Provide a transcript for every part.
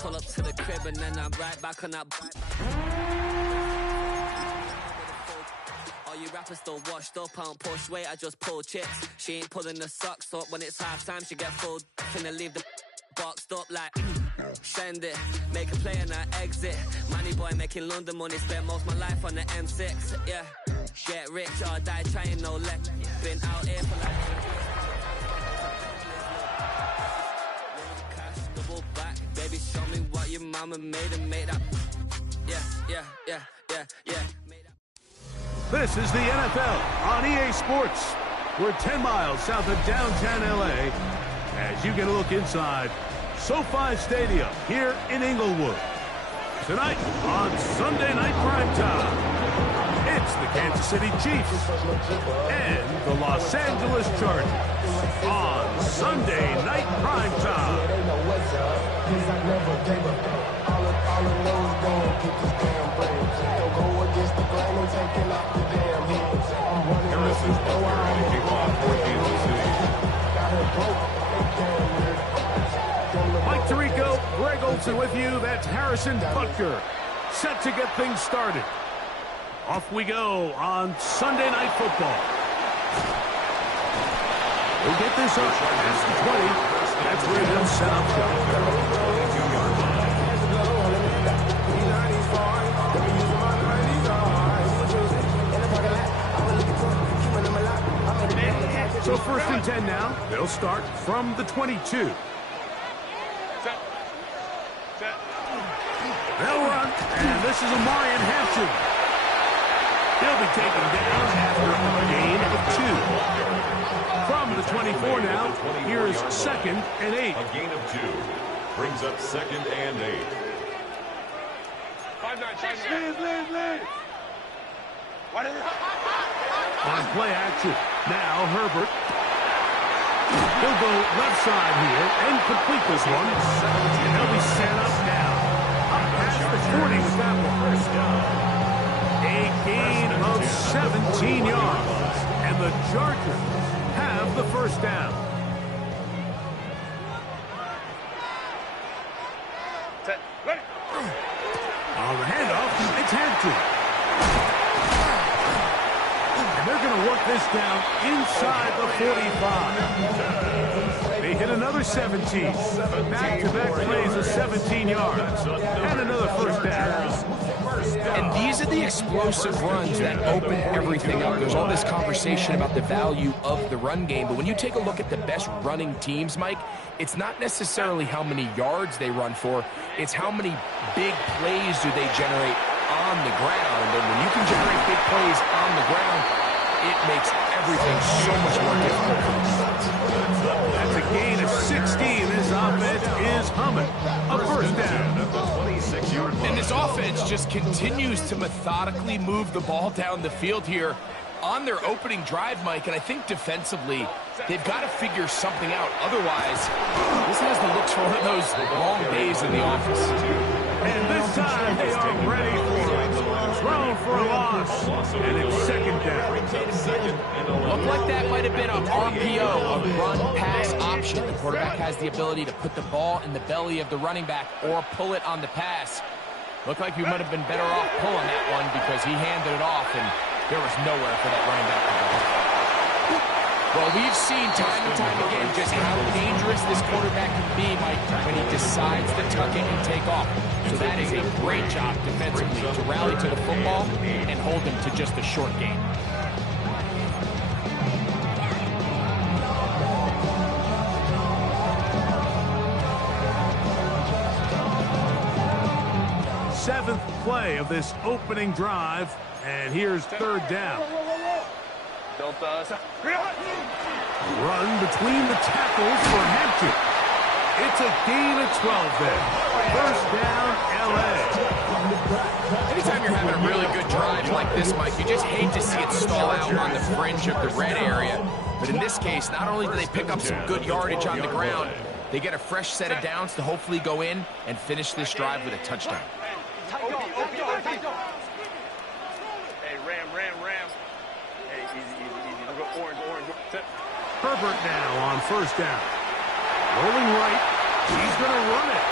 Pull up to the crib and then I'm right back on that. All you rappers still washed up, I don't push weight, I just pull chips. She ain't pulling the socks up when it's halftime, she get full. Finna leave the boxed up like send it, make a play and I exit. Money boy making London money, spent most of my life on the M6. Yeah, get rich or die trying, no let. Been out here for like cash, double back. Baby, show me what your mama made and made up. Yeah. This is the NFL on EA Sports. We're 10 miles south of downtown LA as you get a look inside SoFi Stadium here in Inglewood. Tonight on Sunday Night Primetime, it's the Kansas City Chiefs and the Los Angeles Chargers on Sunday Night Primetime. Mike Tirico, Greg Olson with you. That's Harrison Butker, set to get things started. Off we go on Sunday Night Football. We'll get this up past the 20. That's where they'll set up shop. So 1st and 10 now. They'll start from the 22. They'll run, and this is Amarian Hampton. He'll be taken down after a gain of 2. From the 24 now, here's 2nd and 8. A gain of 2 brings up 2nd and 8. Lead. On play action, now Herbert. He'll go left side here and complete this one. And they'll be set up now. Up past the 40 with that one. A gain of 17 yards. And the Chargers have the first down. On the handoff, it's Hampton. And they're going to work this down inside the 45. They hit another 17. Back-to-back plays of 17 yards. And another first down. And these are the explosive runs that open everything up. There's all this conversation about the value of the run game, but when you take a look at the best running teams, Mike, it's not necessarily how many yards they run for, it's how many big plays do they generate on the ground. And when you can generate big plays on the ground, it makes everything so much more difficult. That's a gain of 16. This offense is humming. A first down. And this offense just continues to methodically move the ball down the field here on their opening drive, Mike. And I think defensively, they've got to figure something out. Otherwise, this has the looks for one of those long days in the office. And this time they are ready for it. Thrown for a loss. And it's 2nd down. Looked like that might have been a RPO, a run-pass option. The quarterback has the ability to put the ball in the belly of the running back or pull it on the pass. Looked like he might have been better off pulling that one because he handed it off, and there was nowhere for that running back to go. Well, we've seen time and time again just how dangerous this quarterback can be, Mike, when he decides to tuck it and take off. So that is a great job defensively to rally to the football and hold him to just a short gain. Seventh play of this opening drive, and here's 3rd down. Run between the tackles for Hampton. It's a gain of 12 there. First down, LA. Anytime you're having a really good drive like this, Mike, you just hate to see it stall out on the fringe of the red area. But in this case, not only do they pick up some good yardage on the ground, they get a fresh set of downs to hopefully go in and finish this drive with a touchdown. Hey, Ram. Hey, easy. I'll go orange. Herbert now on first down. Rolling right. He's going to run it.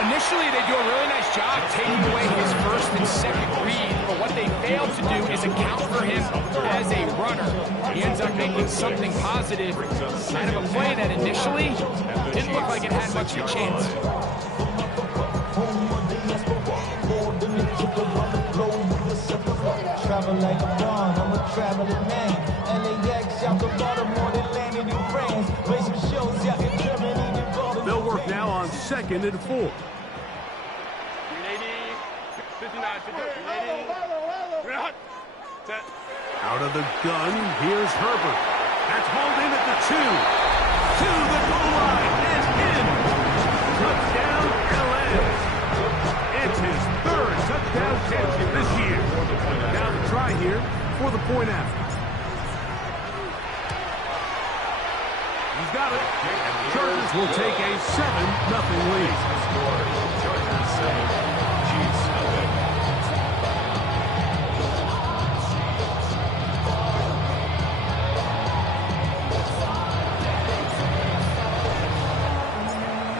Initially, they do a really nice job taking away his first and second read, but what they fail to do is account for him as a runner. He ends up making something positive out of a play that initially didn't look like it had much of a chance. Travel like a bond, I'm a traveling man. LAX out to Baltimore, they landed in France. Play some shows out in Germany. They'll work now on 2nd and 4. 59, 59. Out of the gun, here's Herbert. That's hauled in at the 2. To the goal line and in. Touchdown, LA. It's his 3rd touchdown catch this year. Now the try here for the point after. He's got it. And the Chargers will take a 7-0 lead. Chargers 7, Chiefs nothing.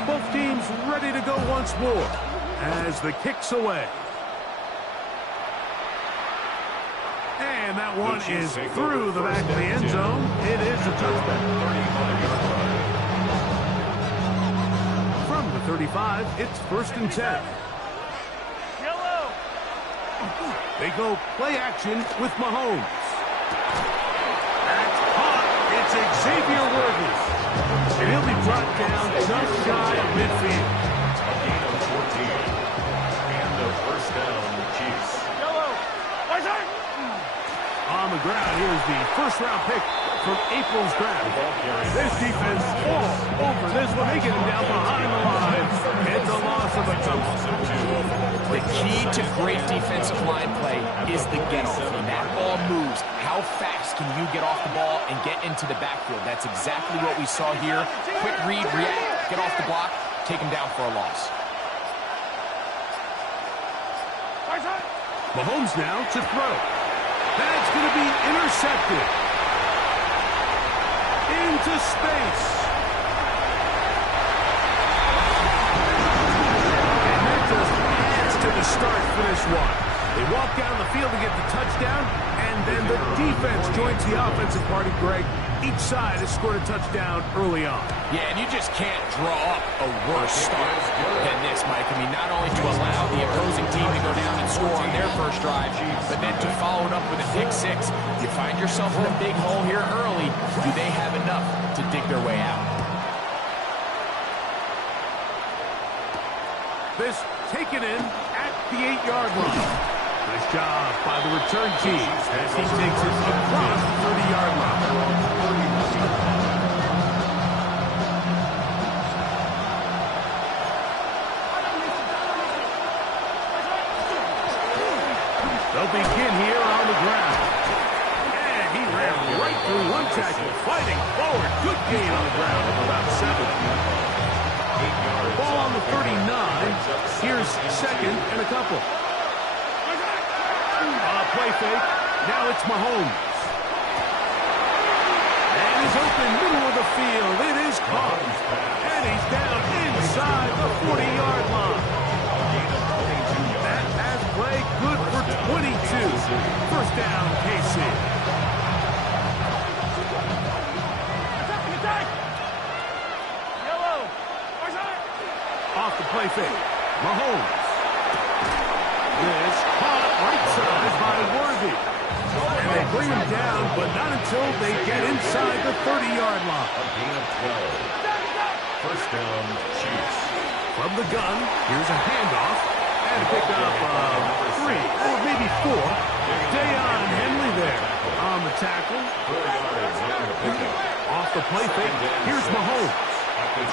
Both teams ready to go once more as the kick's away. And that one is through the back of the end zone. It is a touchback. From the 35, it's 1st and 10. They go play action with Mahomes. That's caught. It's Xavier Worthy. And he'll be brought down just shy of midfield. A gain of 14. And the first down, the Chiefs. On the ground, here's the 1st-round pick from April's draft. This defense all over this one. They get him down behind the line. It's a loss of a couple. The key to great defensive line play is the get-off. When that ball moves, how fast can you get off the ball and get into the backfield? That's exactly what we saw here. Quick read, react, get off the block, take him down for a loss. Mahomes now to throw. That's going to be intercepted. Into space. And that just adds to the start-finish one. They walk down the field to get the touchdown, and then the defense joins the offensive party, Greg. Each side has scored a touchdown early on. Yeah, and you just can't draw up a worse start than this, Mike. I mean, not only to allow the opposing team to go down and score on their first drive, but then to follow it up with a pick-6. You find yourself in a big hole here early. Do they have enough to dig their way out? This taken in at the 8-yard line. Nice job by the return team as he takes it across the 30-yard line. They'll begin here on the ground. And he ran right through one tackle, fighting forward. Good gain on the ground of about 7. Ball on the 39. Here's 2nd and a couple. Play fake. Now it's Mahomes. And he's open middle of the field. It is caught. And he's down inside the 40-yard line. That pass play good for 22. First down, KC. Off the play fake. Mahomes. This caught right side by Worthy. And they bring him down, but not until they get inside the 30-yard line. A gain of 12. First down, Chiefs. From the gun, here's a handoff. And a pickup of 3 or maybe 4. Dayon Henley there on the tackle. Off the play fake, here's Mahomes. That's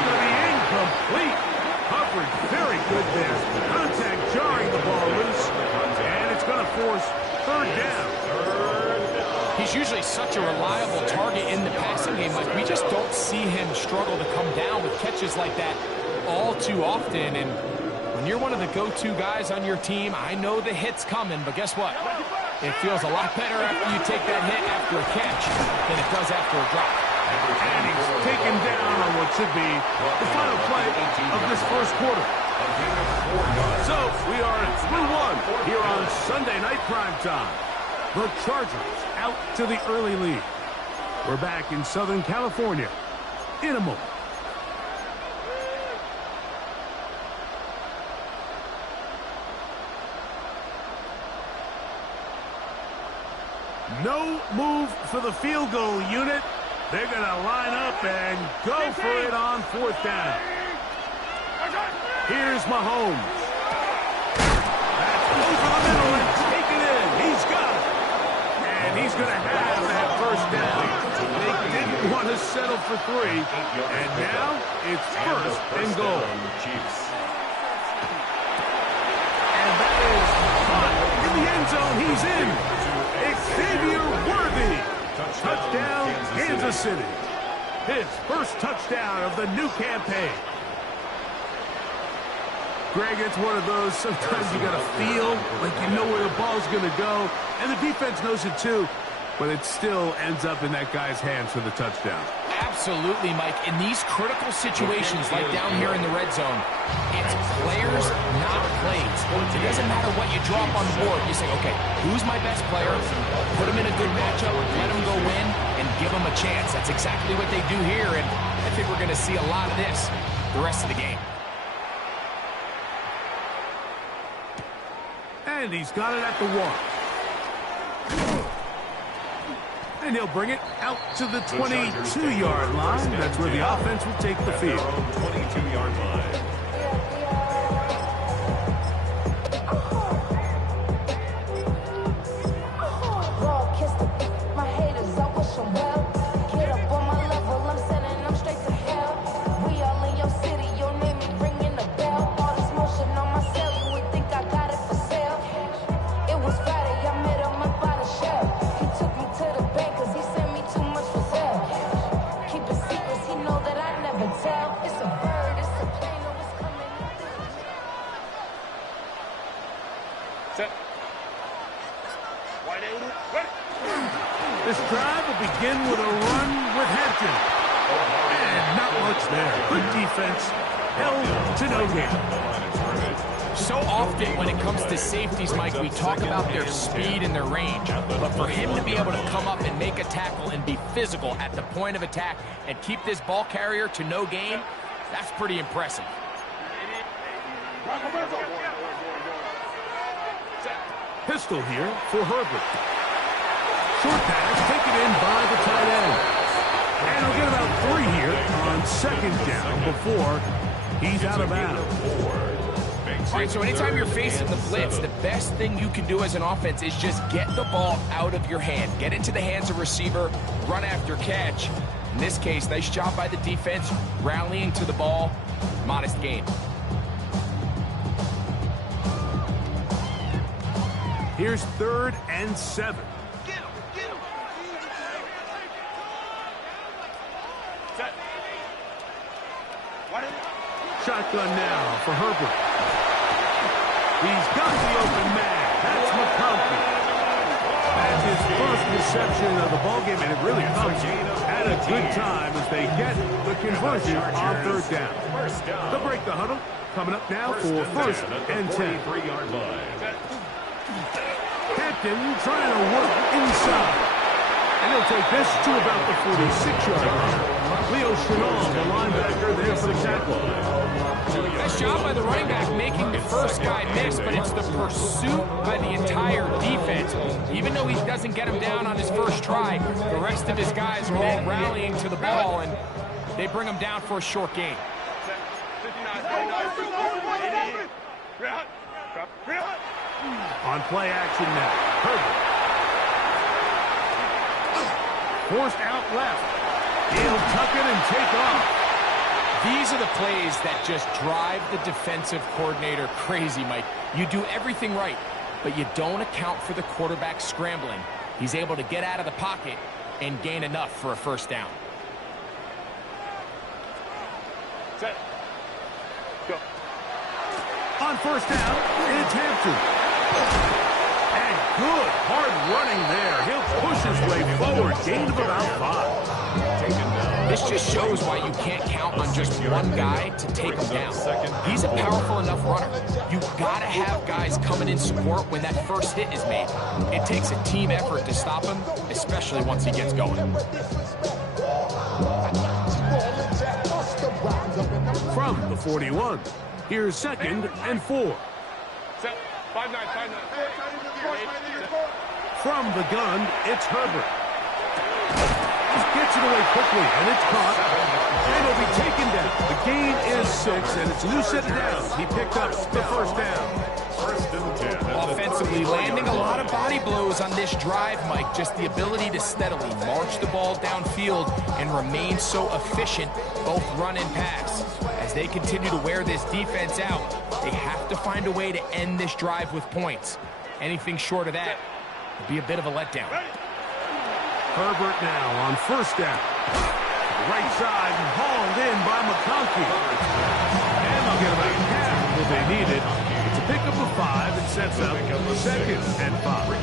going to be incomplete. Coverage very good there. Contact jarring the ball loose. And it's going to force 3rd down. He's usually such a reliable target in the passing game. Like, we just don't see him struggle to come down with catches like that all too often. And when you're one of the go-to guys on your team, I know the hit's coming, but guess what? It feels a lot better after you take that hit after a catch than it does after a drop. And he's taken down on what should be the final play of this 1st first quarter. So we are through one here on Sunday Night Primetime. The Chargers out to the early lead. We're back in Southern California in a moment. No move for the field goal unit. They're going to line up and go for it on fourth down. Here's Mahomes. That's over the middle and take it in. He's got it. And he's going to have that first down. They didn't want to settle for three. And now it's first and goal. And that is caught in the end zone. He's in. Xavier Worthy. Touchdown, Kansas City. His first touchdown of the new campaign. Greg, it's one of those, sometimes you got to feel like you know where the ball's going to go. And the defense knows it too, but it still ends up in that guy's hands for the touchdown. Absolutely, Mike. In these critical situations, like down here in the red zone, it's players, not plays. It doesn't matter what you drop on the board. You say, okay, who's my best player? Put him in a good matchup, let him go win, and give him a chance. That's exactly what they do here, and I think we're going to see a lot of this the rest of the game. And he's got it at the 1. And he'll bring it out to the 22-yard line. That's where the offense will take the field. 22-yard line. This drive will begin with a run with Hampton. And not much there. Good defense. Held to no gain. So often when it comes to safeties, Mike, we talk about their speed and their range. But for him to be able to come up and make a tackle and be physical at the point of attack and keep this ball carrier to no gain, that's pretty impressive. Pistol here for Herbert. Short pass taken in by the tight end. And he'll get about 3 here on second down before he's out of bounds. All right, so anytime you're facing the blitz, the best thing you can do as an offense is just get the ball out of your hand. Get into the hands of receiver, run after catch. In this case, nice job by the defense, rallying to the ball, modest gain. Here's 3rd and 7. Shotgun now for Herbert. He's got the open man. That's McConkey. That's his first reception of the ballgame, and it really comes at a good time as they get the conversion on 3rd down. They'll break the huddle. Coming up now for 1st and 10. Hampton trying to work inside. And he'll take this to about the 46-yard line. Leo Chenal, the linebacker, there for the tackle. Nice job by the running back making the first guy miss, but it's the pursuit by the entire defense. Even though he doesn't get him down on his first try, the rest of his guys are all rallying to the ball, and they bring him down for a short gain. On play action now, Herbert. Forced out left. He'll tuck it and take off. These are the plays that just drive the defensive coordinator crazy, Mike. You do everything right, but you don't account for the quarterback scrambling. He's able to get out of the pocket and gain enough for a first down. Set. Go. On first down, it's Hampton. And good hard running there. He'll push his way forward. Gain of about 5. This just shows why you can't count on just one guy to take him down. He's a powerful enough runner. You gotta have guys coming in support when that first hit is made. It takes a team effort to stop him, especially once he gets going. From the 41, here's 2nd and 4. 5-9. From the gun, it's Herbert. Just gets it away quickly, and it's caught. And it'll be taken down. The gain is 6, and it's a new set of downs. He picked up the first down. Offensively, landing a lot of body blows on this drive, Mike. Just the ability to steadily march the ball downfield and remain so efficient, both run and pass. As they continue to wear this defense out, they have to find a way to end this drive with points. Anything short of that would be a bit of a letdown. Herbert now on first down. Right side and hauled in by McConkey. And they'll get about half of what they needed. It's a pickup of 5 and sets up 2nd and 5.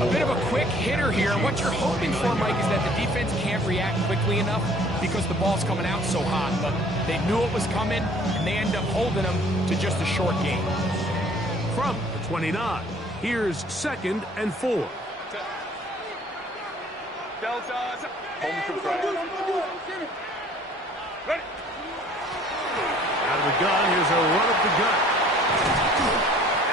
A bit of a quick hitter here. What you're hoping for, Mike, is that the defense can't react quickly enough because the ball's coming out so hot. But they knew it was coming, and they end up holding them to just a short gain. From the 29, here's 2nd and 4. Home control. Ready. Out of the gun, here's a run up the gut.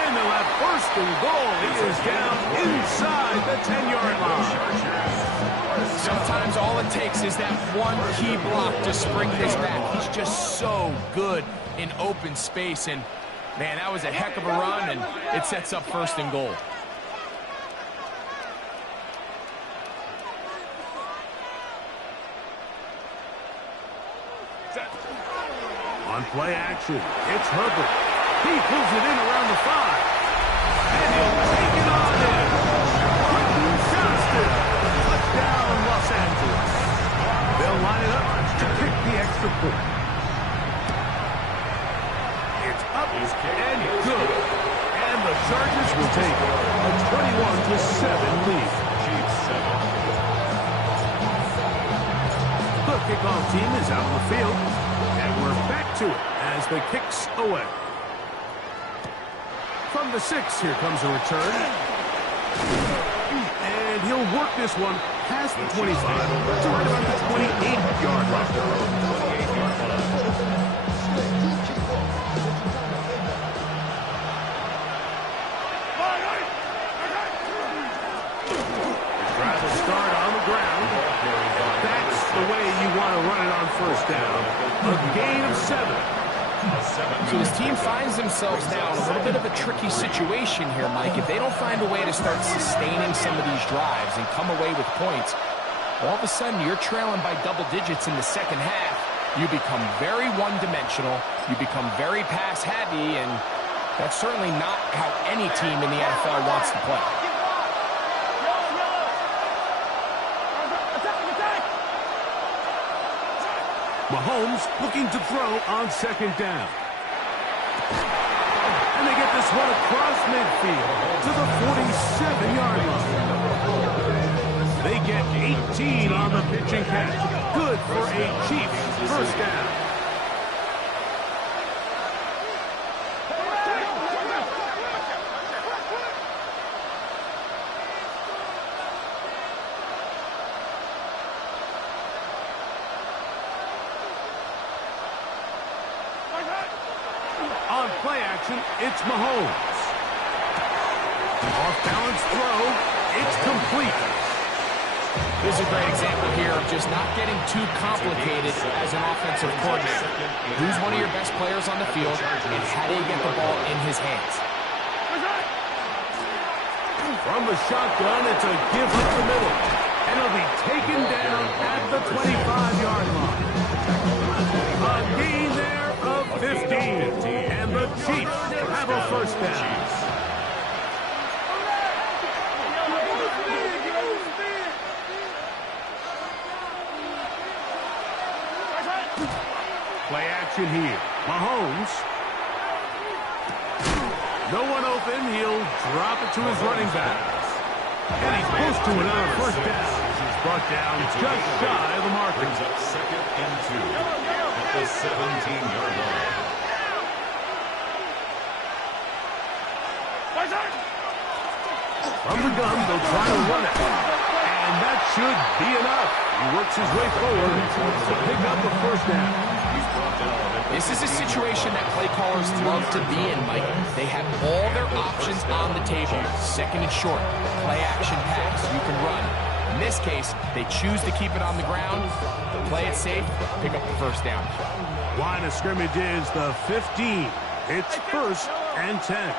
And they'll have 1st and goal. He is down inside the 10-yard line. Sometimes all it takes is that one key block to spring this back. He's just so good in open space. And, man, that was a heck of a run, and it sets up 1st and goal. On play action, it's Herbert. He pulls it in around the 5. And he'll take it on in. Quentin Johnston. Touchdown, Los Angeles. They'll line it up to kick the extra point. It's up and good. And the Chargers will take a 21-7 lead. The kickoff team is out on the field. And we're back to it as the kick's away. From the 6, here comes a return. And he'll work this one past the 25 to right about the 28-yard line. The drive will start on the ground. That's the way you want to run it on first down. A gain of 7. So this team finds themselves now in a little bit of a tricky situation here, Mike. If they don't find a way to start sustaining some of these drives and come away with points, all of a sudden you're trailing by double digits in the second half. You become very one-dimensional. You become very pass-heavy, and that's certainly not how any team in the NFL wants to play. Mahomes looking to throw on 2nd down. And they get this one across midfield to the 47-yard line. They get 18 on the pitch and catch. Good for a Chiefs 1st down. On play action, it's Mahomes. Off-balance throw. It's complete. This is a great example here of just not getting too complicated as an offensive coordinator. Who's one of your best players on the field, and how do you get the ball in his hands? From the shotgun, it's a give up the middle. And it'll be taken down at the 25-yard line. A gain there of 15. And the Chiefs have a 1st down. Play action here. Mahomes. No one open. He'll drop it to his running back. And he's close to another 1st down. He's brought down just shy of the marker. Brings up 2nd and 2 at the 17-yard line. From the gun, they'll try to run it. And that should be enough. He works his way forward to pick up the first down. This is a situation that play callers love to be in, Mike. They have all their options on the table. 2nd and short, play action pass, you can run. In this case, they choose to keep it on the ground, play it safe, pick up the first down. Line of scrimmage is the 15. It's 1st and 10.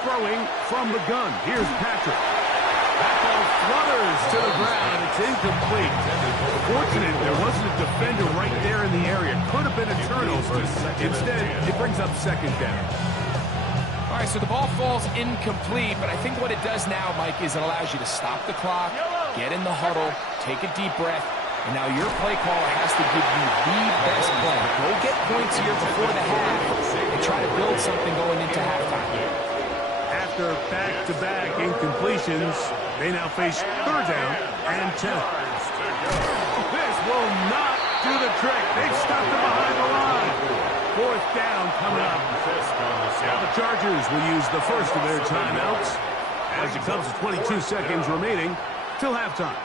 Throwing from the gun. Here's Patrick. That ball flutters to the ground. It's incomplete. Fortunate there wasn't a defender right there in the area. Could have been a turnover. Instead, it brings up 2nd down. All right, so the ball falls incomplete, but I think what it does now, Mike, is it allows you to stop the clock, get in the huddle, take a deep breath, and now your play caller has to give you the best play. Go get points here before the half and try to build something going into halftime. After back-to-back incompletions, they now face 3rd down and 10. This will not do the trick. They've stopped him behind the line. 4th down coming up. Now the Chargers will use the first of their timeouts as it comes to 22 seconds remaining till halftime.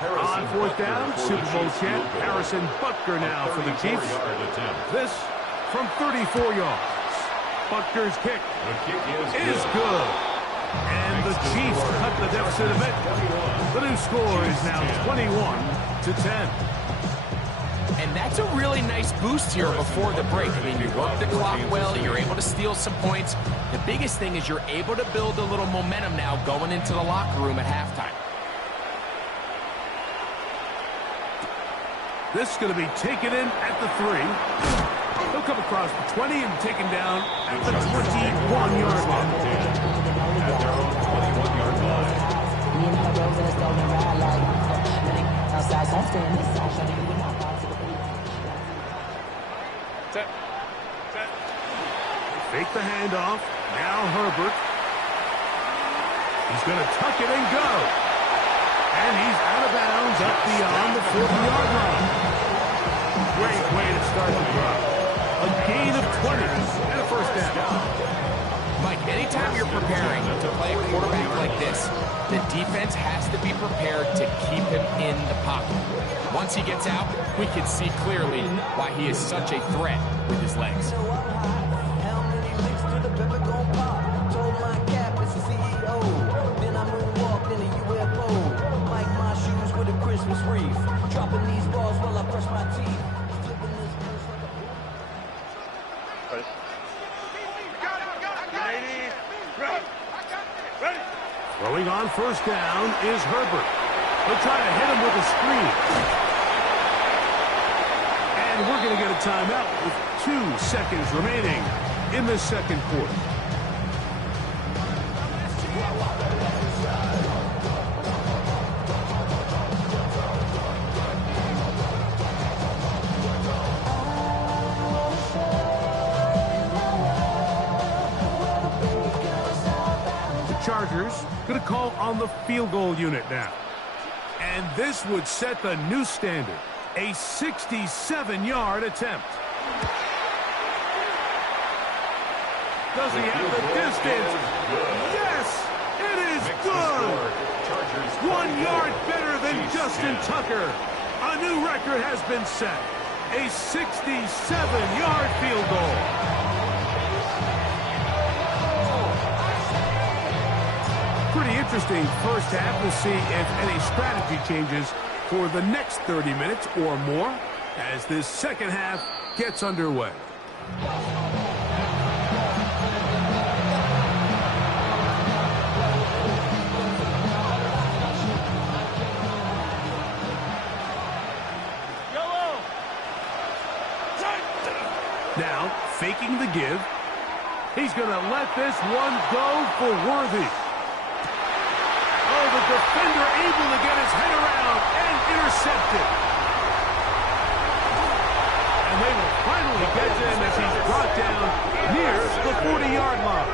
On 4th down, Super Bowl champ Harrison Butker now for the Chiefs. This from 34 yards. Butker's kick is good. And the Chiefs cut the deficit a bit. The new score is now 21-10. And that's a really nice boost here before the break. I mean, you work the clock well, you're able to steal some points. The biggest thing is you're able to build a little momentum now going into the locker room at halftime. This is going to be taken in at the 3. He'll come across the 20 and taken down at the 21-yard line. At their own 21-yard line. Fake the handoff. Now Herbert. He's going to tuck it and go. And he's out of bounds up beyond the 40-yard line. Great way to start the drive. A gain of 20 and a first down. Mike, anytime you're preparing to play a quarterback like this, the defense has to be prepared to keep him in the pocket. Once he gets out, we can see clearly why he is such a threat with his legs. Christmas wreath, dropping these balls while I brush my teeth. Throwing on first down is Herbert. He'll try to hit him with a screen. And we're going to get a timeout with 2 seconds remaining in the second quarter. Chargers going to call on the field goal unit now. And this would set the new standard. A 67-yard attempt. Does he have the distance? Yes! It is good! 1 yard better than Justin Tucker. A new record has been set. A 67-yard field goal. Pretty interesting first half. We'll see if any strategy changes for the next 30 minutes or more as this second half gets underway. Now, faking the give. He's going to let this one go for Worthy. Oh, the defender able to get his head around and intercept it. And they will finally get to him as he's brought down near the 40-yard line.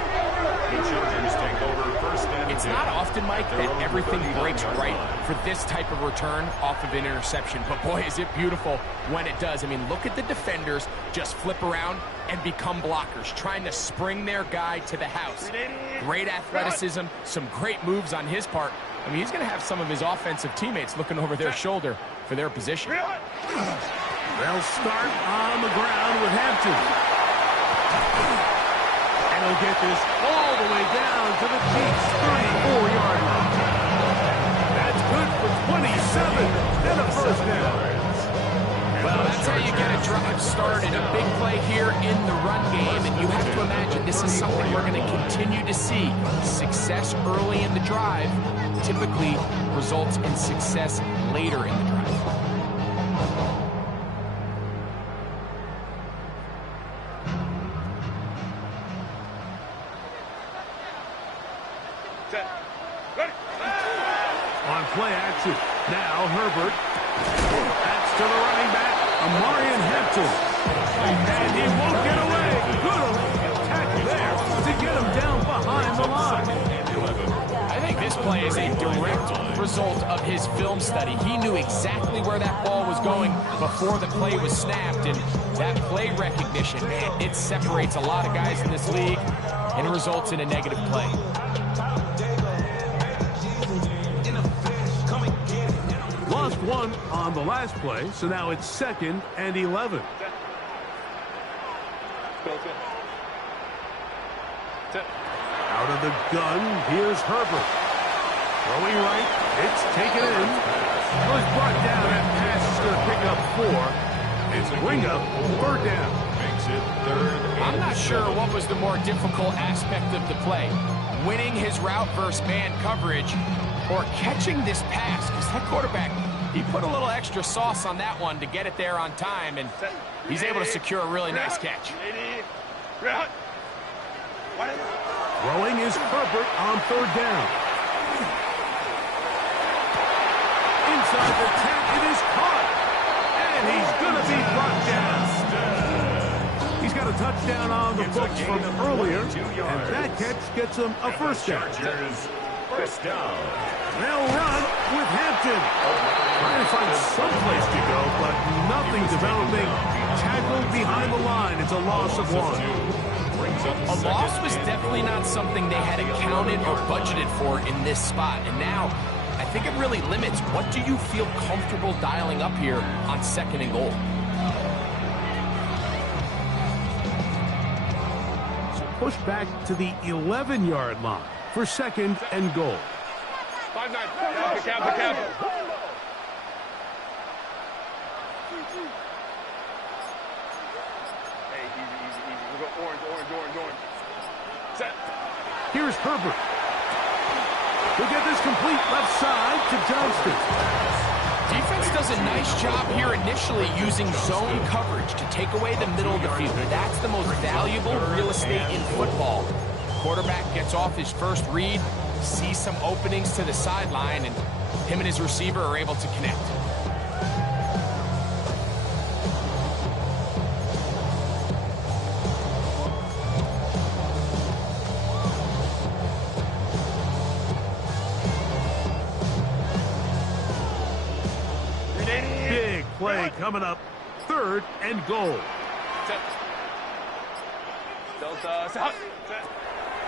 The Chargers take over first and 10. It's It's not often, Mike, that everything breaks right for this type of return off of an interception. But, boy, is it beautiful when it does. I mean, look at the defenders just flip around and become blockers, trying to spring their guy to the house. Great athleticism, some great moves on his part. I mean, he's going to have some of his offensive teammates looking over their shoulder for their position. They'll start on the ground with Hampton. And he'll get this all the way down to the Chiefs' 34-yard line. That's good for 27 and a first down. Well, that's how you get a drive started. A big play here in the run game, and you have to imagine this is something we're going to continue to see. Success early in the drive typically results in success later in the drive. On play action, now Herbert. That's to the running back, Amarian Hampton. And he won't get away. Good tackle there to get him down behind the line. I think this play is a direct result of his film study. He knew exactly where that ball was going before the play was snapped, and that play recognition, man, it separates a lot of guys in this league, and it results in a negative play. Lost one on the last play, so now it's 2nd and 11. Out of the gun, here's Herbert. Throwing right, it's taken in. Was brought down, and pass is going to pick up 4. It's bring up 3rd down. Makes it 3rd. I'm not sure what was the more difficult aspect of the play. Winning his route versus man coverage, or catching this pass, because that quarterback, he put a little extra sauce on that one to get it there on time, and he's able to secure a really nice catch. Throwing is Herbert on 3rd down. Inside the 10, it is caught. And he's going to be brought down. He's got a touchdown on the books from earlier, and that catch gets him a first down. First down. They'll run with Hampton. Trying to find some place to go, but nothing developing. Tackled behind the line. It's a loss of 1. A loss was definitely not something they had accounted or budgeted for in this spot. And now, I think it really limits what do you feel comfortable dialing up here on 2nd and goal. So push back to the 11-yard line for 2nd and goal. 5-9. Cap. Hey, easy. We go orange. Set. Here's Herbert. He'll get this complete left side to Johnston. Defense does a nice job here initially using zone coverage to take away the middle of the field. That's the most valuable real estate in football. Quarterback gets off his first read, sees some openings to the sideline, and him and his receiver are able to connect. Big play coming up. 3rd and goal.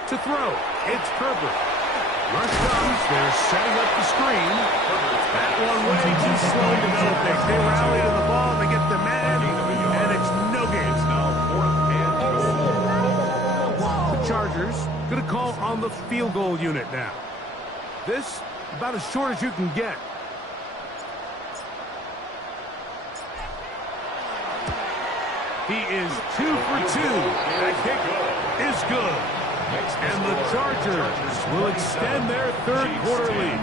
To throw, it's Herbert. Rush comes, they're setting up the screen. That one way too slow developing. They rally to the ball, they get the man, and it's no gain. The Chargers going to call on the field goal unit now. This, about as short as you can get. He is 2 for 2. That kick is good. And the Chargers will extend their 3rd quarter lead.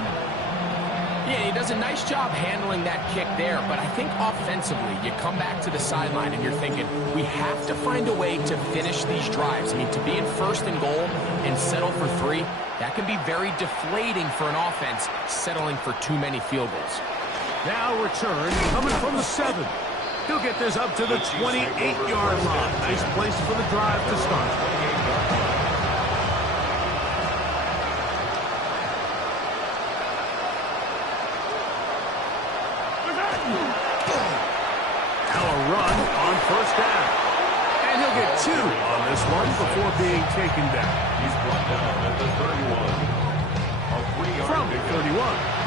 Yeah, he does a nice job handling that kick there, but I think offensively, you come back to the sideline and you're thinking, we have to find a way to finish these drives. I mean, to be in 1st and goal and settle for 3, that can be very deflating for an offense settling for too many field goals. Now return coming from the 7. He'll get this up to the 28-yard line. Nice place for the drive to start. 2 on this one before being taken down. He's brought down at the 31. From the 31,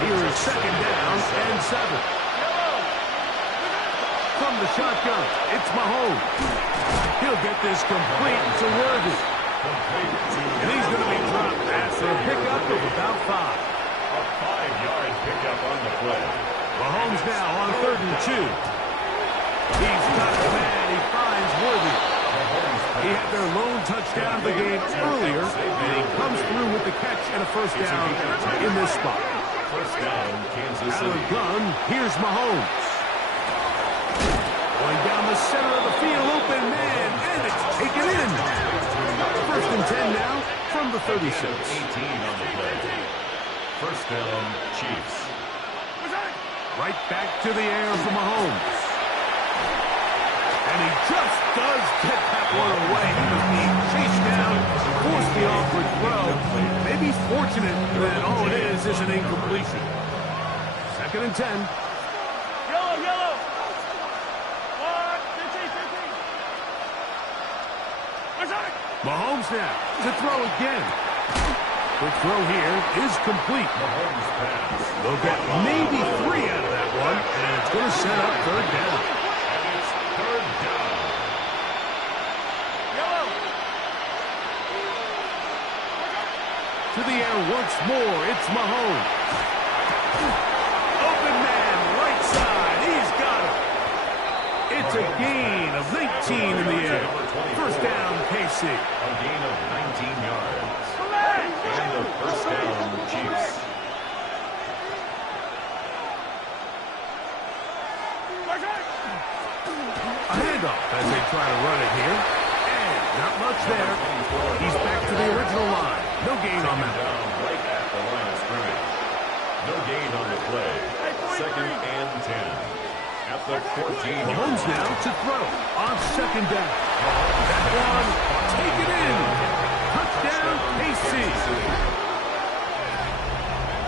here is second down and 7. From the shotgun, it's Mahomes. He'll get this complete to Worthy. And he's going to be dropped after a pickup of about 5. A 5-yard pickup on the play. Mahomes now on 3rd and 2. He's got a man. He finds Worthy. He had their lone touchdown of the game earlier, and he comes through with the catch and a first down in this spot. First down, Kansas City. Out of the gun, here's Mahomes. Going down the center of the field, open man, and it's taken in. First and 10 now from the 36. 18 on the play. First down, Chiefs. Right back to the air for Mahomes. And he just does get that one away. He was being chased down, forced the awkward throw. Maybe fortunate that all it is an incompletion. Second and 10. Yellow. 1, 15. Mahomes now to throw again. The throw here is complete. Mahomes pass. They'll get maybe 3 out of that one, and it's going to set up third down. And it's third down. Yellow. To the air once more, it's Mahomes. Open man, right side, he's got it. It's a gain of 19 in the air. First down, KC. A gain of 19 yards. And the first down, Chiefs. A handoff as they try to run it here. And not much there. He's back to the original line. No gain on that. Down right at the line of scrimmage. No gain on the play. Second and 10. At the 14. Mahomes now to throw on second down. That one, take it in. Touchdown, KC.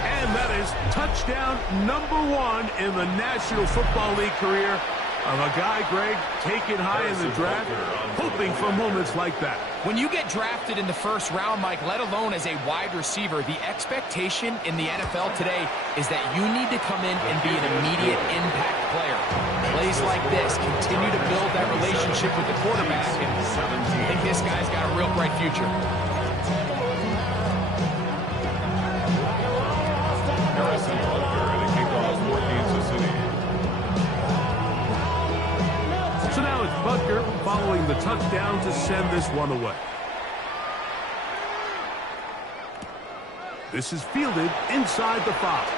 And that is touchdown number 1 in the National Football League career of a guy, Greg, taken high in the draft, hoping for moments like that. When you get drafted in the first round, Mike, let alone as a wide receiver, the expectation in the NFL today is that you need to come in and be an immediate impact player. Plays like this continue to build that relationship with the quarterback. And I think this guy's got a real bright future. Harrison Butker and a kickoff for Kansas City. So now it's Butker following the touchdown to send this one away. This is fielded inside the 5.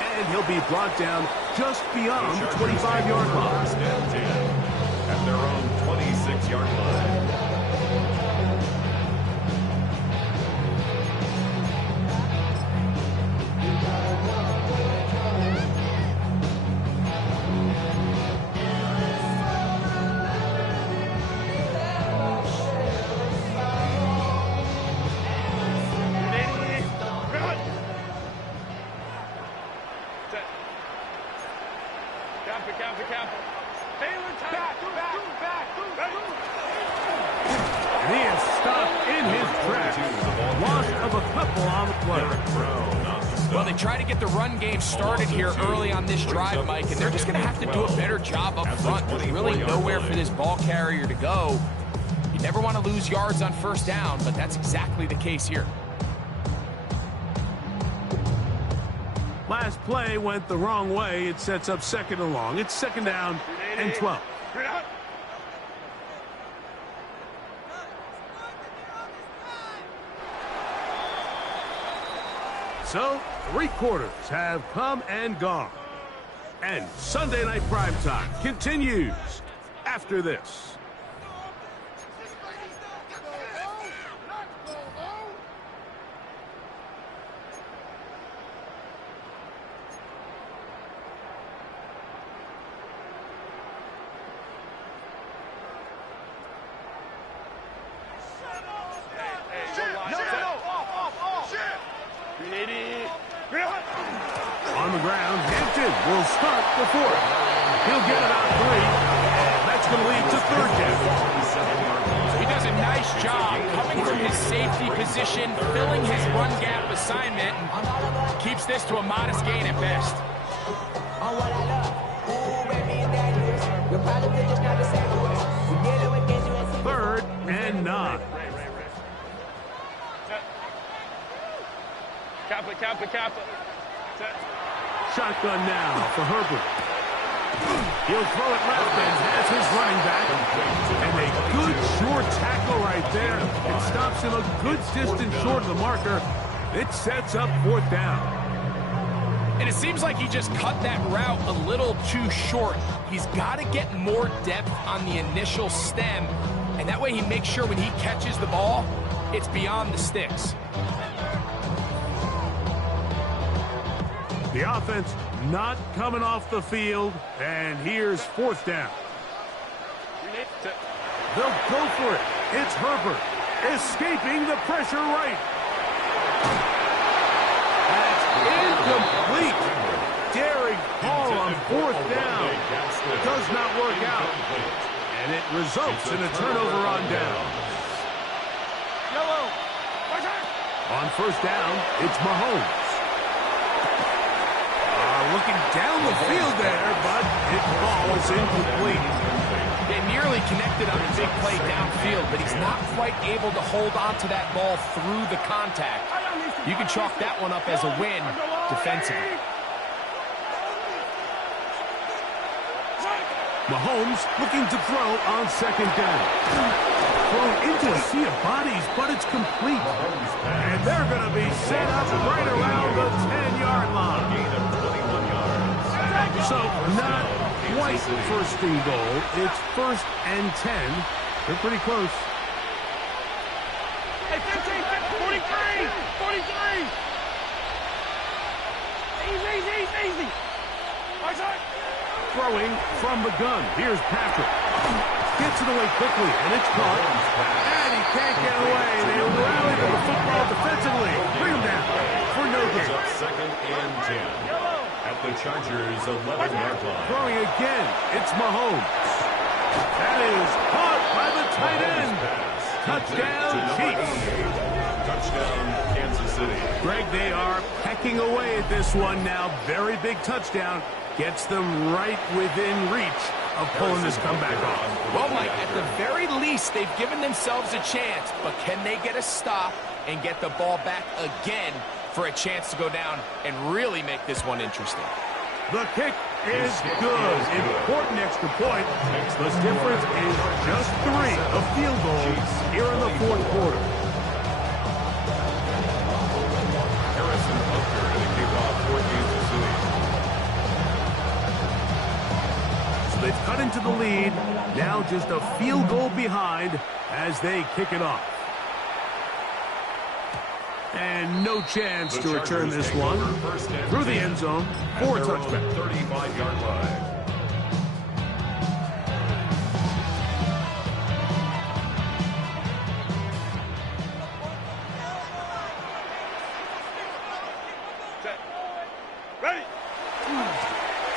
And he'll be brought down just beyond the 25-yard line. First and 10 at their own 26-yard line. And he is stopped in his tracks. Loss of a couple on the play. Well, they try to get the run game started here early on this drive, Mike, and they're just going to have to do a better job up front. There's really nowhere for this ball carrier to go. You never want to lose yards on first down, but that's exactly the case here. Last play went the wrong way. It sets up second and long. It's second down and 12. So, 3 quarters have come and gone. And Sunday Night Primetime continues after this. On the ground, Hampton will start the 4th. He'll get about 3, and that's going to lead to third down. position, filling his run gap assignment, and keeps this to a modest gain at best. Third and 9. Kappa. Shotgun now for Herbert. He'll throw it left and has his running back. And a good short tackle right there. It stops him a good distance short of the marker. It sets up 4th down. And it seems like he just cut that route a little too short. He's got to get more depth on the initial stem, and that way he makes sure when he catches the ball, it's beyond the sticks. The offense not coming off the field, and here's 4th down. They'll go for it. It's Herbert escaping the pressure right. That's incomplete. Daring call on 4th down. Does not work out. And it results in a turnover on down. On 1st down, it's Mahomes. Looking down the field there, but it falls incomplete. They nearly connected on a big play downfield, but he's not quite able to hold on to that ball through the contact. You can chalk that one up as a win defensively. Mahomes looking to throw on 2nd down. Thrown into a sea of bodies, but it's complete. And they're going to be set up right around the 10-yard line. So not quite first and goal. It's 1st and 10. They're pretty close. Hey, 15, 43. Easy. Throwing from the gun. Here's Patrick. Gets it away quickly, and it's caught. And he can't get away. They rally to the football defensively. Bring him down for no gain. 2nd and 10. At the Chargers' 11-yard line. Throwing again. It's Mahomes. That is caught by the tight end. Touchdown, Chiefs. Touchdown, Kansas City. Greg, they are pecking away at this one now. Very big touchdown. Gets them right within reach of pulling this comeback off. Well, Mike, at the very least, they've given themselves a chance, but can they get a stop and get the ball back again for a chance to go down and really make this one interesting? The kick is good. Important extra point. The difference is just 3 of field goals here in the 4th quarter. Harrison Butker to kick off for Kansas City. So they've cut into the lead. Now just a field goal behind as they kick it off. And no chance to return this one through the end zone for a touchback. 35-yard line. Ready?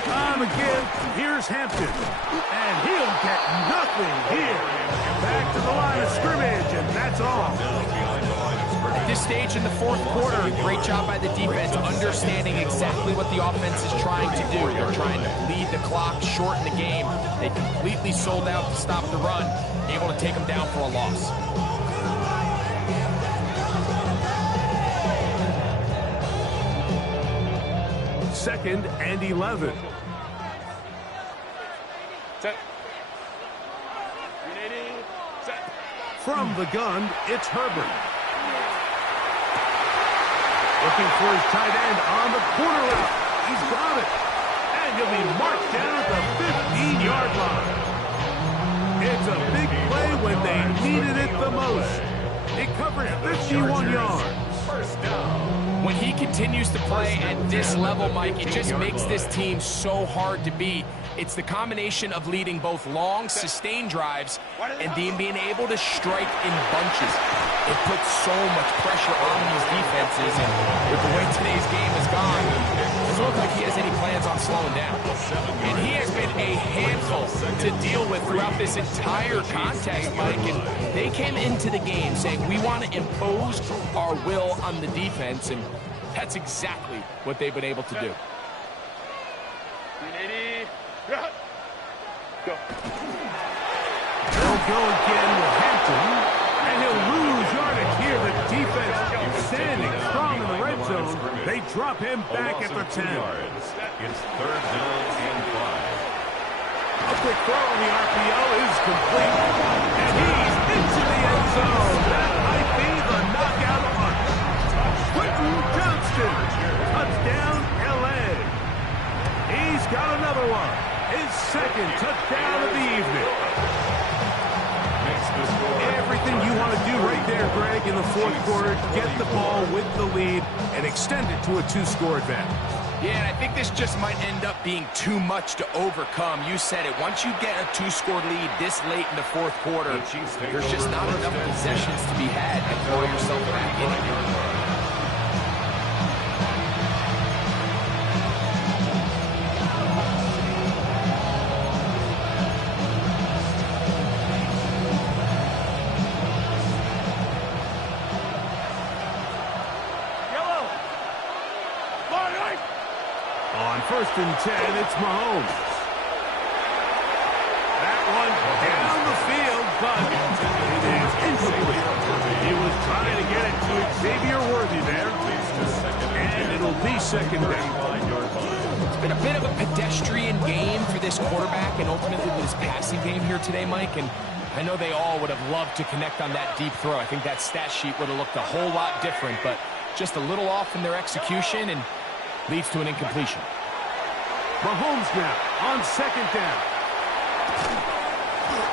Time again. Here's Hampton. And he'll get nothing here. Back to the line of scrimmage, and that's all. At this stage in the 4th quarter, great job by the defense understanding exactly what the offense is trying to do. They're trying to lead the clock, shorten the game. They completely sold out to stop the run, able to take them down for a loss. Second and 11. Set. From the gun, it's Herbert. Looking for his tight end on the corner route. He's got it. And he'll be marked down at the 15-yard line. It's a big play when they needed it the most. It covers 51 yards. First down. When he continues to play at this level, Mike, it just makes this team so hard to beat. It's the combination of leading both long, sustained drives and then being able to strike in bunches. It puts so much pressure on these defenses, and with the way today's game has gone, doesn't look like he has any plans on slowing down. And he has been a handful to deal with throughout this entire contest, Mike. And they came into the game saying, we want to impose our will on the defense, and that's exactly what they've been able to do. Go. They'll go again with Hampton, and he'll lose yardage here. The defense standing strong in the red zone. They drop him back at the 10. It's 3rd down and 5. A quick throw on the RPO is complete, and he's into the end zone. That might be the knockout punch. Quentin Johnston, touchdown LA. He's got another one. His 2nd touchdown of the evening. Everything you want to do right there, Greg, in the 4th quarter, get the ball with the lead and extend it to a 2-score advantage. Yeah, and I think this just might end up being too much to overcome. You said it. Once you get a 2-score lead this late in the 4th quarter, there's just not enough possessions to be had to throw yourself back in it. On 1st and 10, it's Mahomes. That one down the field, but it is incomplete. He was trying to get it to Xavier Worthy there, and it'll be 2nd down. It's been a bit of a pedestrian game for this quarterback and ultimately this passing game here today, Mike, and I know they all would have loved to connect on that deep throw. I think that stat sheet would have looked a whole lot different, but just a little off in their execution and leads to an incompletion. Mahomes now on 2nd down.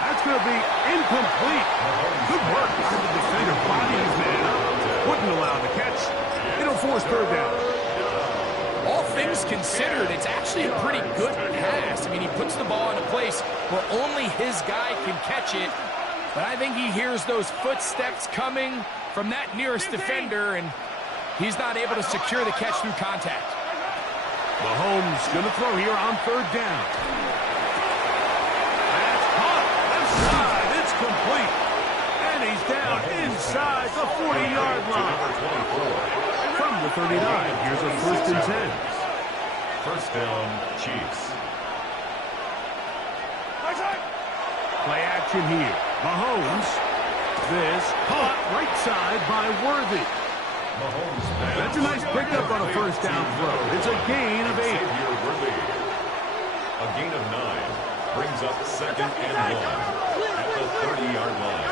That's going to be incomplete. Good work by the defender. Body his man up. Wouldn't allow the catch. It'll force 3rd down. All things considered, it's actually a pretty good pass. I mean, he puts the ball in a place where only his guy can catch it. But I think he hears those footsteps coming from that nearest defender, and he's not able to secure the catch through contact. Mahomes going to throw here on 3rd down. That's caught. Left side. It's complete. And he's down inside the 40-yard line. From the 39, here's a 1st and 10. 1st down, Chiefs. Play action here. Mahomes. This caught right side by Worthy. That's a nice pickup on a 1st down throw. It's a gain of 8. A gain of 9 brings up 2nd and 1 at the 30-yard line.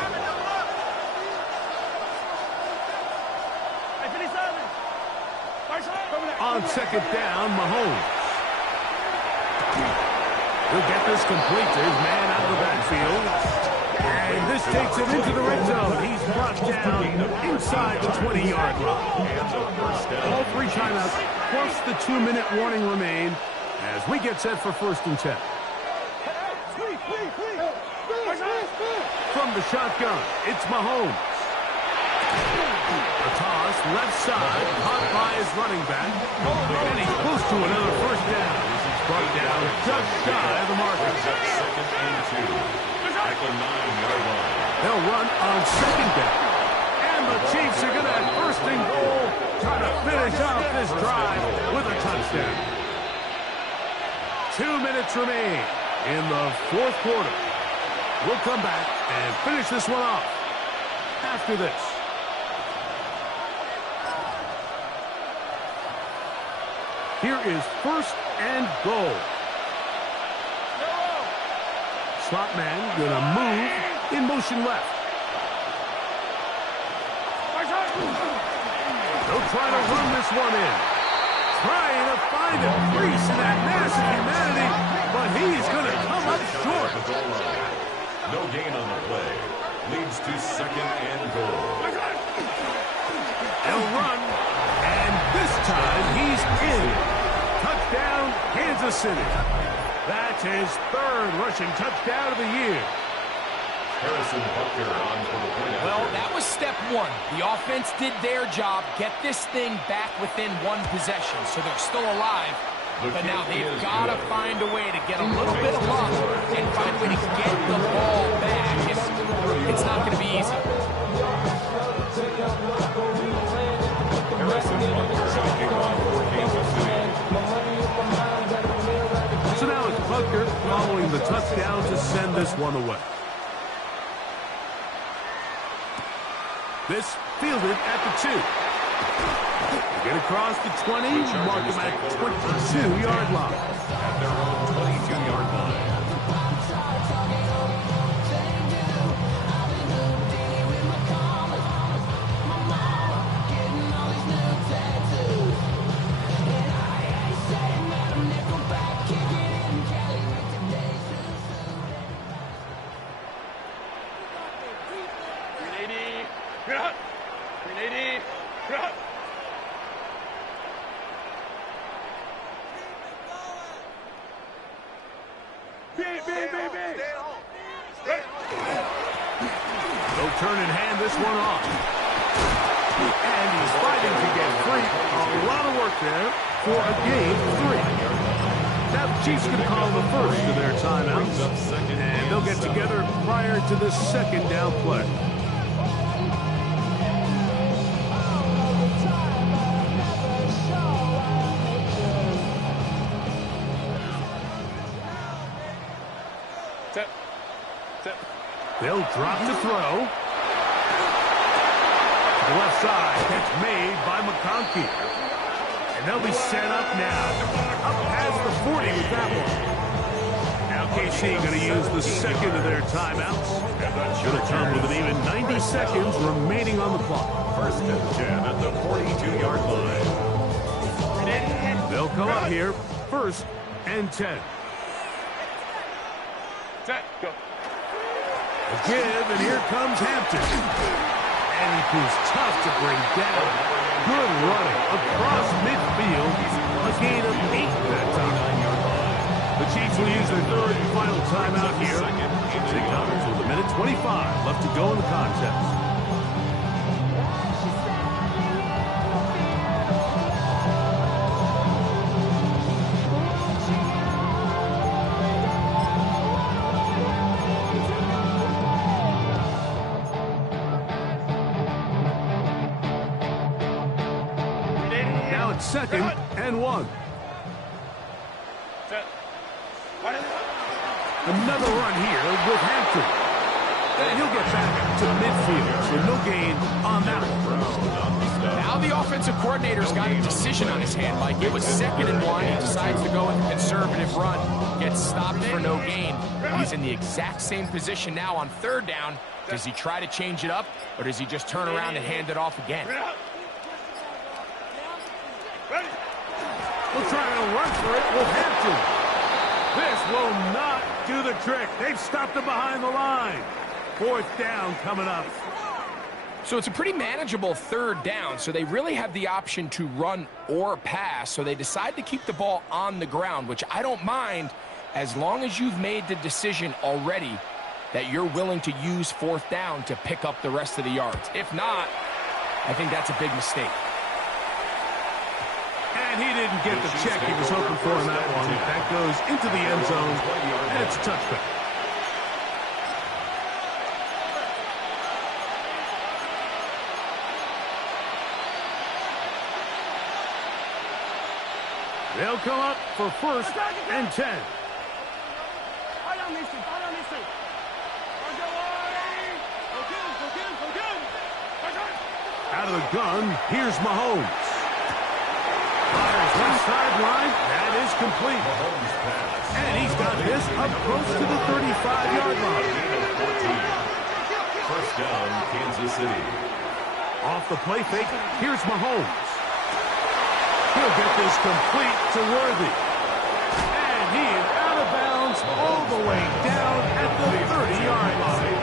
On 2nd down, Mahomes. He'll get this complete to his man out of the backfield. And this takes him into the red zone. He's brought down inside the 20-yard line. All 3 timeouts plus the 2-minute warning remain as we get set for 1st and 10. From the shotgun, it's Mahomes. A toss, left side, caught by his running back. And he's close to another 1st down. He's brought down just shy of the marker. 2nd and 2. At the 9-yard line. They'll run on 2nd down. And the Chiefs are going to have 1st and goal, trying to finish off this drive with a touchdown. 2 minutes remain in the 4th quarter. We'll come back and finish this one off after this. Here is 1st and goal. Slot man going to move in motion left. They'll try to run this one in. Trying to find a crease in that massive humanity, but he's going to come up short. No gain on the play. Leads to 2nd and goal. They'll run, and this time he's in. Touchdown, Kansas City. That's his 3rd rushing touchdown of the year. Harrison Butker on for the point. Well, that was step one. The offense did their job, get this thing back within one possession, so they're still alive. But now they've got to find a way to get a little bit of luck and find a way to get the ball back. It's not going to be easy. Harrison Butker kicking off for Kansas City. So now it's Butker following the touchdown to send this one away. This fielded at the 2. Get across the 20, mark him at 22-yard line. At their own 22-yard line. They'll turn and hand this one off. And he's fighting to get free. A lot of work there for a gain of 3. Now the Chiefs can call the first of their timeouts. And they'll get together prior to the second down play. They'll drop to throw. To the left side. Catch made by McConkey. And they'll be set up now. Up past the 40 with that one. Now KC going to use the second of their timeouts. Going to come with an even 90 seconds remaining on the clock. First and 10 at the 42-yard line. They'll come up here. First and 10. Set, go. A give, and here comes Hampton. And he proves tough to bring down. Good running across midfield. A gain of 8 that time. The Chiefs will use their third and final timeout here. St. Thomas with 1:25 left to go in the contest. Second and 1. Another run here with Hampton. And he'll get back to midfield, so no gain on that one. Now the offensive coordinator's got a decision on his hand, Mike. It was 2nd and 1. He decides to go with a conservative run, gets stopped for no gain. He's in the exact same position now on 3rd down. Does he try to change it up, or does he just turn around and hand it off again? We'll try to run for it with Hampton. This will not do the trick. They've stopped him behind the line. 4th down coming up. So it's a pretty manageable 3rd down, so they really have the option to run or pass, so they decide to keep the ball on the ground, which I don't mind as long as you've made the decision already that you're willing to use 4th down to pick up the rest of the yards. If not, I think that's a big mistake. And he didn't get the check he was hoping for in that one. That goes into the end zone, and it's a touchback. They'll come up for 1st and 10. Out of the gun, here's Mahomes. Fires left sideline. That is complete. And he's got this up close to the 35-yard line. 1st down, Kansas City. Off the play fake, here's Mahomes. He'll get this complete to Worthy. And he is out of bounds all the way down at the 30-yard line.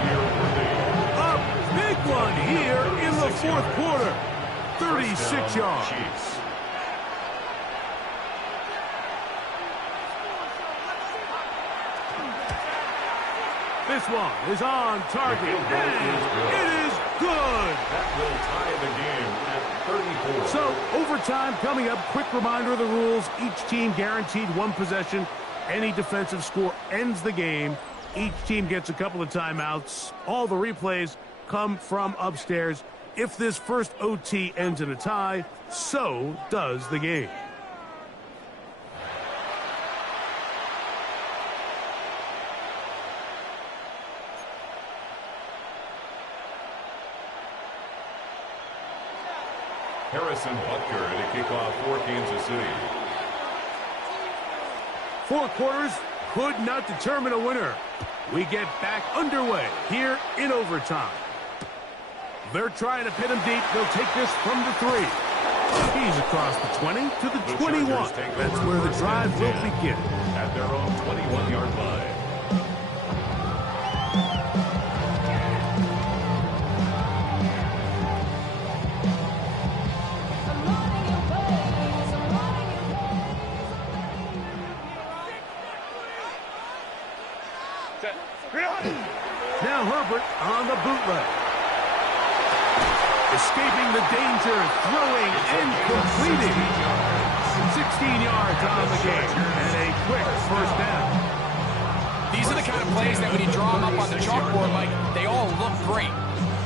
A big one here in the 4th quarter. 36 yards. This one is on target, and it is good. That will tie the game at 34. So, overtime coming up. Quick reminder of the rules. Each team guaranteed one possession. Any defensive score ends the game. Each team gets a couple of timeouts. All the replays come from upstairs. If this first OT ends in a tie, so does the game. Harrison Butker to kick off for Kansas City. 4 quarters could not determine a winner. We get back underway here in overtime. They're trying to pin him deep. They'll take this from the 3. He's across the 20 to the 21. That's where the drive will begin. At their own 21-yard line. Now Herbert on the bootleg. Escaping the danger, throwing and completing. 16 yards on the game and a quick first down. These are the kind of plays that when you draw them up on the chalkboard, Mike, they all look great.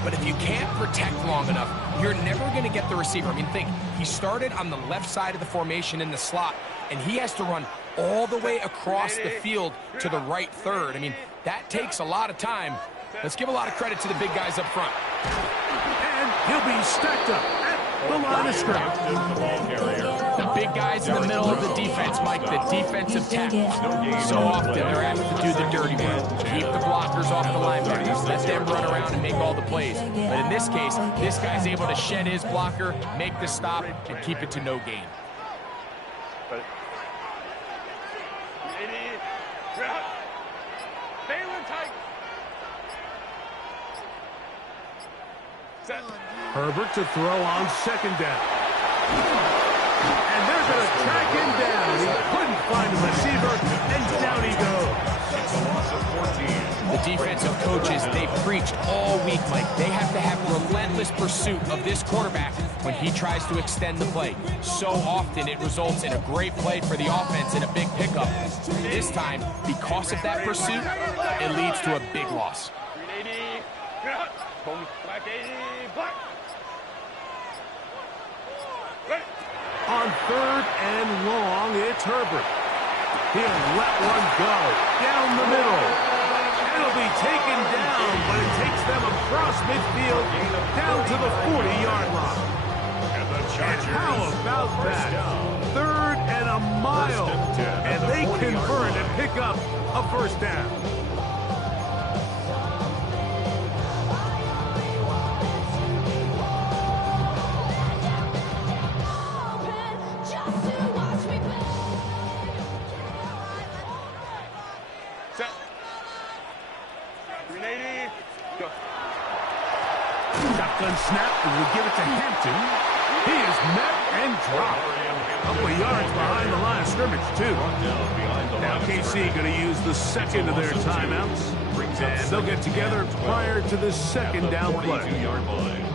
But if you can't protect long enough, you're never going to get the receiver. I mean, think, he started on the left side of the formation in the slot, and he has to run all the way across the field to the right third. I mean, that takes a lot of time. Let's give a lot of credit to the big guys up front. And he'll be stacked up at the line of scrimmage. The big guys in the middle of the defense, Mike, the defensive tackles. So often they're asked to do the dirty work. Keep the blockers off the linebackers. Let them run around and make all the plays. But in this case, this guy's able to shed his blocker, make the stop, and keep it to no gain. Herbert to throw on second down. And they're going to track him down. He couldn't find a receiver, and down he goes. It's a loss of 14. The defensive coaches, they preached all week, Mike. They have to have relentless pursuit of this quarterback when he tries to extend the play. So often it results in a great play for the offense and a big pickup. This time, because of that pursuit, it leads to a big loss. On third and long, it's Herbert. He'll let one go down the middle. It'll be taken down, but it takes them across midfield down to the 40-yard line. And how about that? Third and a mile, and they convert and pick up a first down. Shotgun snap, and we give it to Hampton. He is met and dropped. A couple of yards behind the line of scrimmage, too. Now KC going to use the second of their timeouts. And they'll get together prior to the second down play. 42-yard line.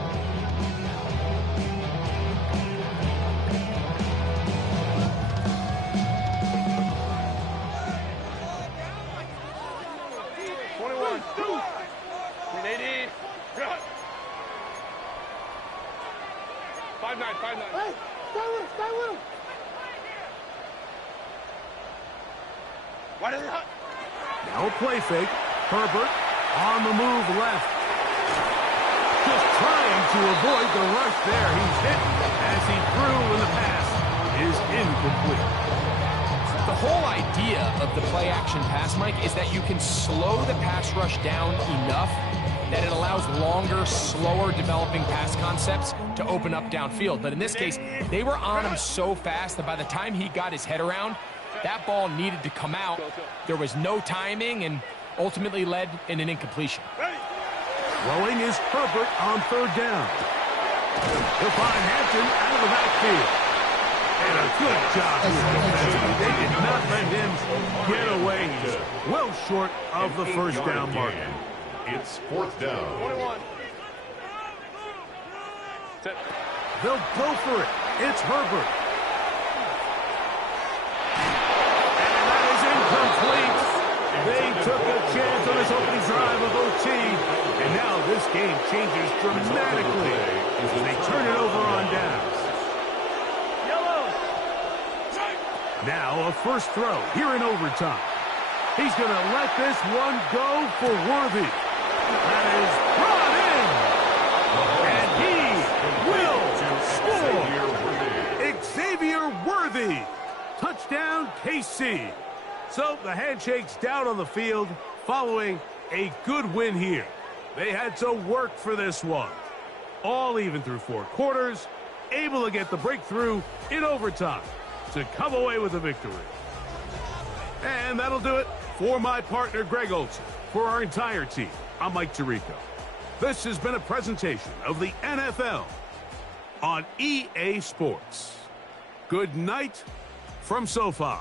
Now a play fake. Herbert on the move left. Just trying to avoid the rush there. He's hit as he threw when the pass is incomplete. The whole idea of the play-action pass, Mike, is that you can slow the pass rush down enough that it allows longer, slower developing pass concepts to open up downfield. But in this case, they were on him so fast that by the time he got his head around, that ball needed to come out. There was no timing and ultimately led in an incompletion. Throwing is Herbert on third down. He'll find Hampton out of the backfield. And a good job with defense. They did not let him get away. He's well short of the first down mark. It's fourth down. 21. They'll go for it. It's Herbert. And that is incomplete. They took a chance on this opening drive of OT. And now this game changes dramatically as they turn it over on downs. Now a first throw here in overtime. He's going to let this one go for Worthy. That is brought in. And he will score. Xavier Worthy. Touchdown, KC. So the handshake's down on the field following a good win here. They had to work for this one. All even through 4 quarters, able to get the breakthrough in overtime to come away with a victory. And that'll do it for my partner, Greg Olson. For our entire team, I'm Mike Tirico. This has been a presentation of the NFL on EA Sports. Good night from SoFi.